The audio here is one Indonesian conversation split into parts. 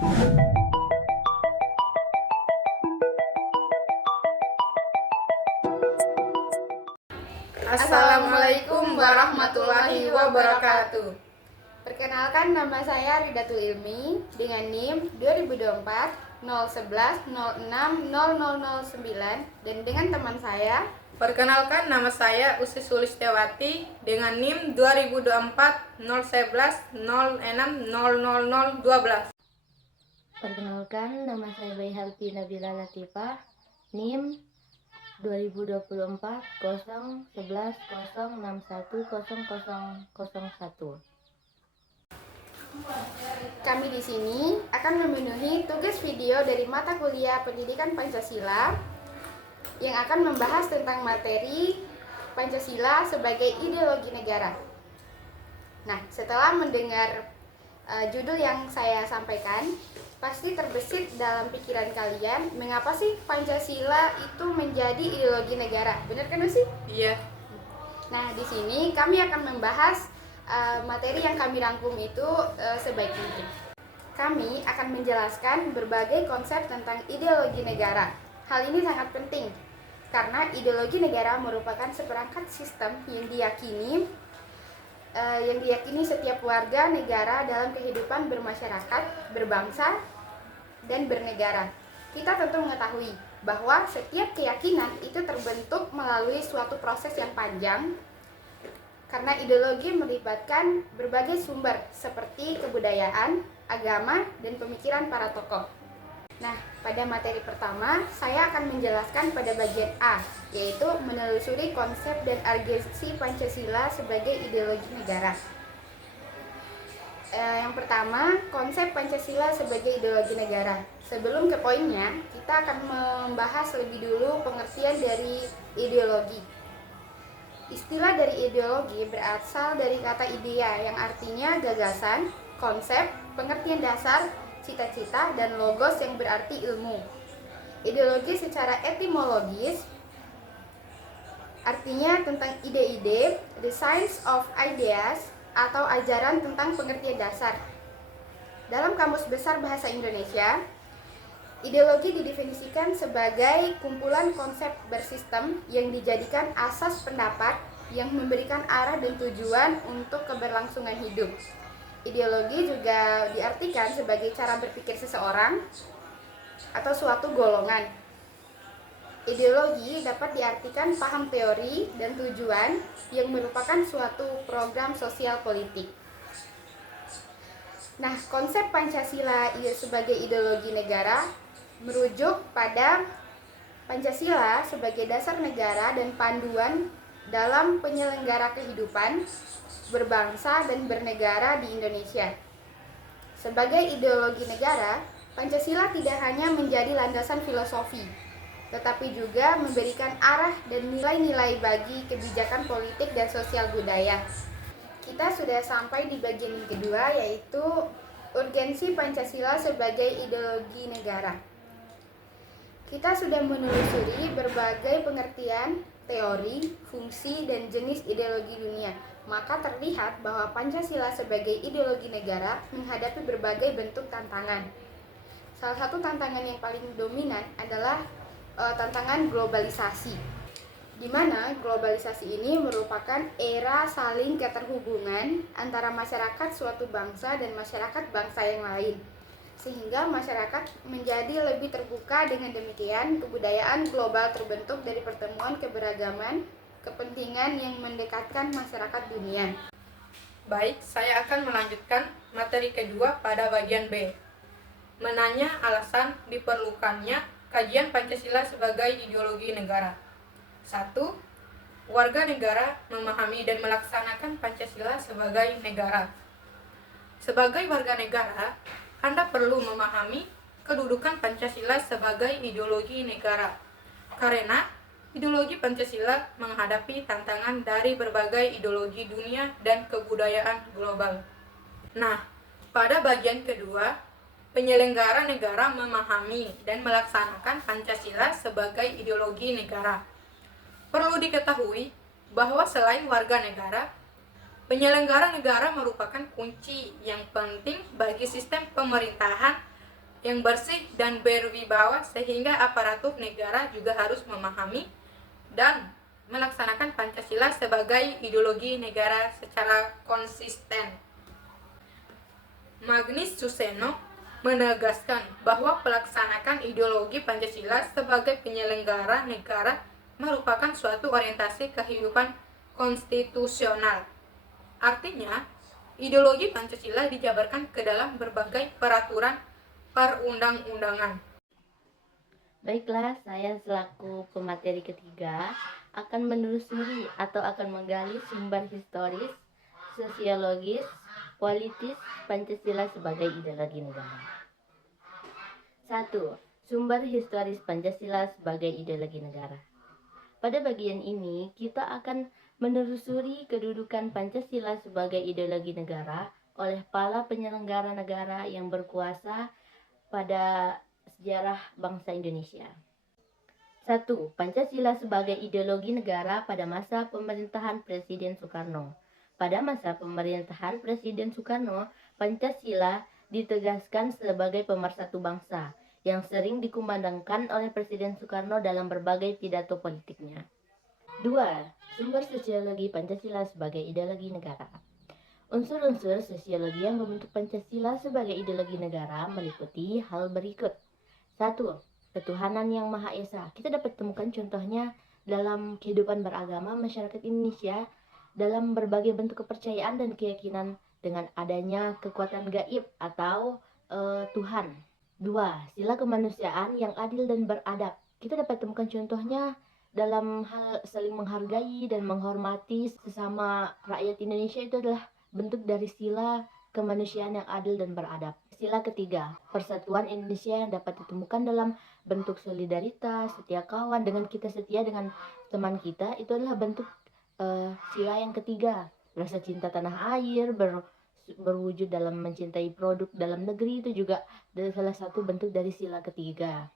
Assalamualaikum warahmatullahi wabarakatuh. Perkenalkan, nama saya Ridatul Ilmi dengan NIM 2024 011 06 0009 dan dengan teman saya. Perkenalkan, nama saya Usi Sulistiawati dengan NIM 2024 011 06 00012. Perkenalkan, nama saya Baihalti Nabila Latifah, NIM 2024 011 061 0001. Kami di sini akan memenuhi tugas video dari mata kuliah Pendidikan Pancasila yang akan membahas tentang materi Pancasila sebagai ideologi negara. Nah, setelah mendengar judul yang saya sampaikan, pasti terbesit dalam pikiran kalian, mengapa sih Pancasila itu menjadi ideologi negara? Benar kan, sih? Iya. Nah, di sini kami akan membahas materi yang kami rangkum itu sebaik mungkin. Kami akan menjelaskan berbagai konsep tentang ideologi negara. Hal ini sangat penting karena ideologi negara merupakan seperangkat sistem yang diyakini setiap warga negara dalam kehidupan bermasyarakat, berbangsa, dan bernegara. Kita tentu mengetahui bahwa setiap keyakinan itu terbentuk melalui suatu proses yang panjang karena ideologi melibatkan berbagai sumber seperti kebudayaan, agama, dan pemikiran para tokoh. Nah, pada materi pertama, saya akan menjelaskan pada bagian A, yaitu menelusuri konsep dan urgensi Pancasila sebagai ideologi negara. Yang pertama, konsep Pancasila sebagai ideologi negara. Sebelum ke poinnya, kita akan membahas lebih dulu pengertian dari ideologi. Istilah dari ideologi berasal dari kata idea yang artinya gagasan, konsep, pengertian dasar, cita-cita, dan logos yang berarti ilmu. Ideologi secara etimologis artinya tentang ide-ide, the science of ideas, atau ajaran tentang pengertian dasar. Dalam Kamus Besar Bahasa Indonesia, ideologi didefinisikan sebagai kumpulan konsep bersistem yang dijadikan asas pendapat yang memberikan arah dan tujuan untuk keberlangsungan hidup. Ideologi juga diartikan sebagai cara berpikir seseorang atau suatu golongan. Ideologi dapat diartikan paham teori dan tujuan yang merupakan suatu program sosial politik. Nah, konsep Pancasila sebagai ideologi negara merujuk pada Pancasila sebagai dasar negara dan panduan dalam penyelenggara kehidupan berbangsa dan bernegara di Indonesia. Sebagai ideologi negara, Pancasila tidak hanya menjadi landasan filosofi, tetapi juga memberikan arah dan nilai-nilai bagi kebijakan politik dan sosial budaya. Kita sudah sampai di bagian yang kedua, yaitu urgensi Pancasila sebagai ideologi negara. Kita sudah menelusuri berbagai pengertian, teori, fungsi, dan jenis ideologi dunia. Maka terlihat bahwa Pancasila sebagai ideologi negara menghadapi berbagai bentuk tantangan. Salah satu tantangan yang paling dominan adalah tantangan globalisasi, di mana globalisasi ini merupakan era saling keterhubungan antara masyarakat suatu bangsa dan masyarakat bangsa yang lain, sehingga masyarakat menjadi lebih terbuka. Dengan demikian, kebudayaan global terbentuk dari pertemuan keberagaman kepentingan yang mendekatkan masyarakat dunia. Baik, saya akan melanjutkan materi kedua pada bagian B. Menanya alasan diperlukannya kajian Pancasila sebagai ideologi negara. 1. Warga negara memahami dan melaksanakan Pancasila sebagai negara. Sebagai warga negara, Anda perlu memahami kedudukan Pancasila sebagai ideologi negara, karena ideologi Pancasila menghadapi tantangan dari berbagai ideologi dunia dan kebudayaan global. Nah, pada bagian kedua, penyelenggara negara memahami dan melaksanakan Pancasila sebagai ideologi negara. Perlu diketahui bahwa selain warga negara, penyelenggara negara merupakan kunci yang penting bagi sistem pemerintahan yang bersih dan berwibawa, sehingga aparatur negara juga harus memahami dan melaksanakan Pancasila sebagai ideologi negara secara konsisten. Magnis Suseno menegaskan bahwa pelaksanaan ideologi Pancasila sebagai penyelenggara negara merupakan suatu orientasi kehidupan konstitusional. Artinya, ideologi Pancasila dijabarkan ke dalam berbagai peraturan perundang-undangan. Baiklah, saya selaku pemateri ketiga akan menelusuri atau akan menggali sumber historis, sosiologis, politis Pancasila sebagai ideologi negara. 1. Sumber historis Pancasila sebagai ideologi negara. Pada bagian ini, kita akan menelusuri kedudukan Pancasila sebagai ideologi negara oleh para penyelenggara negara yang berkuasa pada sejarah bangsa Indonesia. 1. Pancasila sebagai ideologi negara pada masa pemerintahan Presiden Soekarno. Pada masa pemerintahan Presiden Soekarno, Pancasila ditegaskan sebagai pemersatu bangsa yang sering dikumandangkan oleh Presiden Soekarno dalam berbagai pidato politiknya. 2. Sumber sosiologi Pancasila sebagai ideologi negara. Unsur-unsur sosiologi yang membentuk Pancasila sebagai ideologi negara meliputi hal berikut. 1. Ketuhanan yang Maha Esa. Kita dapat temukan contohnya dalam kehidupan beragama masyarakat Indonesia dalam berbagai bentuk kepercayaan dan keyakinan dengan adanya kekuatan gaib atau Tuhan. 2. Sila kemanusiaan yang adil dan beradab. Kita dapat temukan contohnya dalam hal saling menghargai dan menghormati sesama rakyat Indonesia. Itu adalah bentuk dari sila kemanusiaan yang adil dan beradab. Sila ketiga, persatuan Indonesia yang dapat ditemukan dalam bentuk solidaritas, setia kawan, dengan kita setia dengan teman kita. Itu adalah bentuk sila yang ketiga. Rasa cinta tanah air berwujud dalam mencintai produk dalam negeri, itu juga salah satu bentuk dari sila ketiga.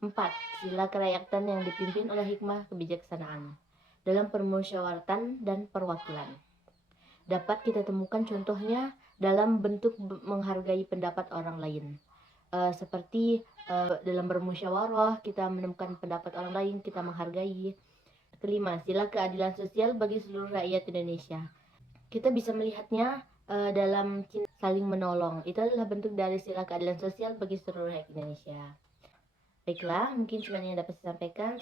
4. Sila kerakyatan yang dipimpin oleh hikmah kebijaksanaan dalam permusyawaratan dan perwakilan. Dapat kita temukan contohnya dalam bentuk menghargai pendapat orang lain. Seperti dalam bermusyawarah kita menemukan pendapat orang lain, kita menghargai. 5. Sila keadilan sosial bagi seluruh rakyat Indonesia. Kita bisa melihatnya dalam saling menolong. Itu adalah bentuk dari sila keadilan sosial bagi seluruh rakyat Indonesia. Baiklah, mungkin cuma yang dapat saya sampaikan.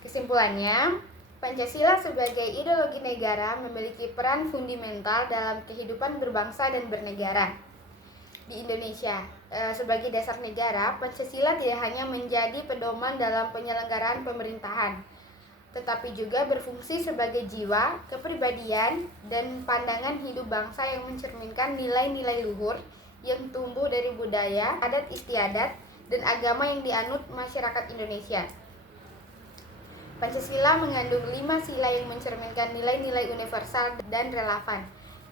Kesimpulannya, Pancasila sebagai ideologi negara memiliki peran fundamental dalam kehidupan berbangsa dan bernegara di Indonesia. Sebagai dasar negara, Pancasila tidak hanya menjadi pedoman dalam penyelenggaraan pemerintahan, tetapi juga berfungsi sebagai jiwa, kepribadian, dan pandangan hidup bangsa yang mencerminkan nilai-nilai luhur yang tumbuh dari budaya, adat istiadat, dan agama yang dianut masyarakat Indonesia. Pancasila mengandung 5 sila yang mencerminkan nilai-nilai universal dan relevan,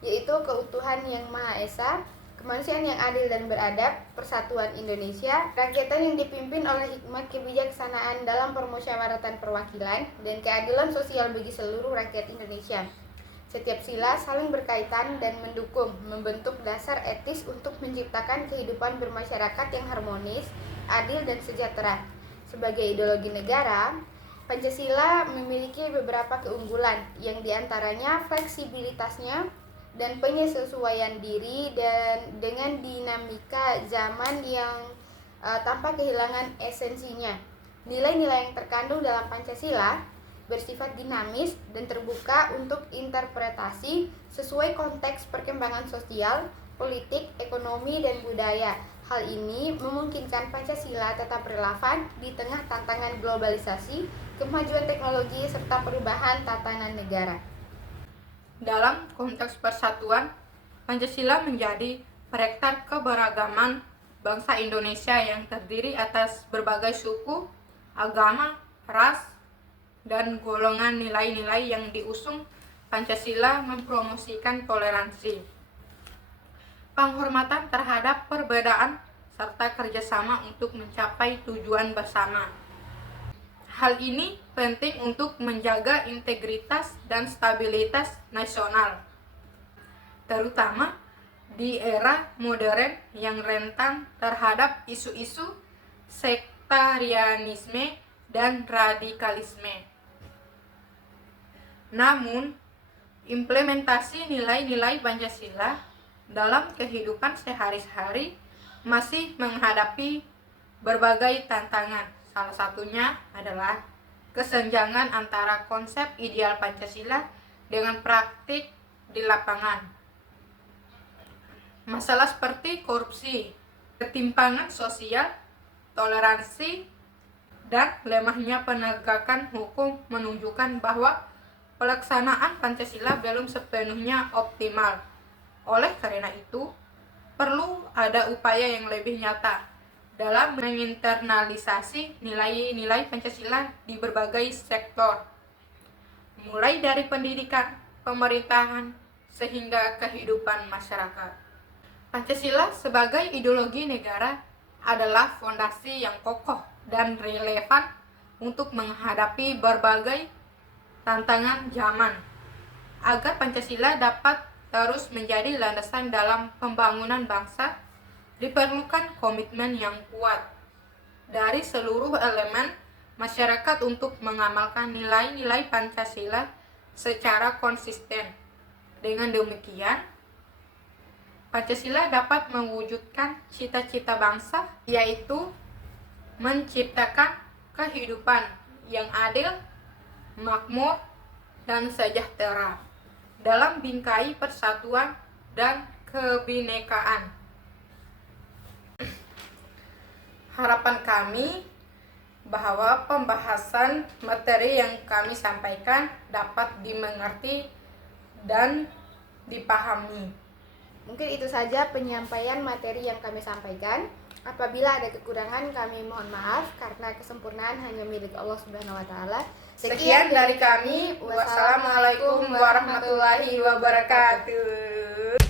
yaitu keutuhan yang Maha Esa, kemanusiaan yang adil dan beradab, persatuan Indonesia, kerakyatan yang dipimpin oleh hikmat kebijaksanaan dalam permusyawaratan perwakilan, dan keadilan sosial bagi seluruh rakyat Indonesia. Setiap sila saling berkaitan dan mendukung, membentuk dasar etis untuk menciptakan kehidupan bermasyarakat yang harmonis, adil, dan sejahtera. Sebagai ideologi negara, Pancasila memiliki beberapa keunggulan, yang diantaranya fleksibilitasnya dan penyesuaian diri dan dengan dinamika zaman yang tanpa kehilangan esensinya. Nilai-nilai yang terkandung dalam Pancasila bersifat dinamis dan terbuka untuk interpretasi sesuai konteks perkembangan sosial, politik, ekonomi, dan budaya. Hal ini memungkinkan Pancasila tetap relevan di tengah tantangan globalisasi, kemajuan teknologi, serta perubahan tatanan negara. Dalam konteks persatuan, Pancasila menjadi perektar keberagaman bangsa Indonesia yang terdiri atas berbagai suku, agama, ras, dan golongan. Nilai-nilai yang diusung Pancasila mempromosikan toleransi, penghormatan terhadap perbedaan, serta kerjasama untuk mencapai tujuan bersama. Hal ini penting untuk menjaga integritas dan stabilitas nasional, terutama di era modern yang rentan terhadap isu-isu sektarianisme dan radikalisme. Namun, implementasi nilai-nilai Pancasila dalam kehidupan sehari-hari masih menghadapi berbagai tantangan. Salah satunya adalah kesenjangan antara konsep ideal Pancasila dengan praktik di lapangan. Masalah seperti korupsi, ketimpangan sosial, toleransi, dan lemahnya penegakan hukum menunjukkan bahwa pelaksanaan Pancasila belum sepenuhnya optimal. Oleh karena itu, perlu ada upaya yang lebih nyata dalam menginternalisasi nilai-nilai Pancasila di berbagai sektor, mulai dari pendidikan, pemerintahan, sehingga kehidupan masyarakat. Pancasila sebagai ideologi negara adalah fondasi yang kokoh dan relevan untuk menghadapi berbagai tantangan zaman. Agar Pancasila dapat terus menjadi landasan dalam pembangunan bangsa, diperlukan komitmen yang kuat dari seluruh elemen masyarakat untuk mengamalkan nilai-nilai Pancasila secara konsisten. Dengan demikian, Pancasila dapat mewujudkan cita-cita bangsa, yaitu menciptakan kehidupan yang adil, makmur, dan sejahtera dalam bingkai persatuan dan kebinekaan. Harapan kami bahwa pembahasan materi yang kami sampaikan dapat dimengerti dan dipahami. Mungkin itu saja penyampaian materi yang kami sampaikan. Apabila ada kekurangan, kami mohon maaf karena kesempurnaan hanya milik Allah Subhanahu wa taala. Sekian dari kami. Wassalamualaikum warahmatullahi wabarakatuh.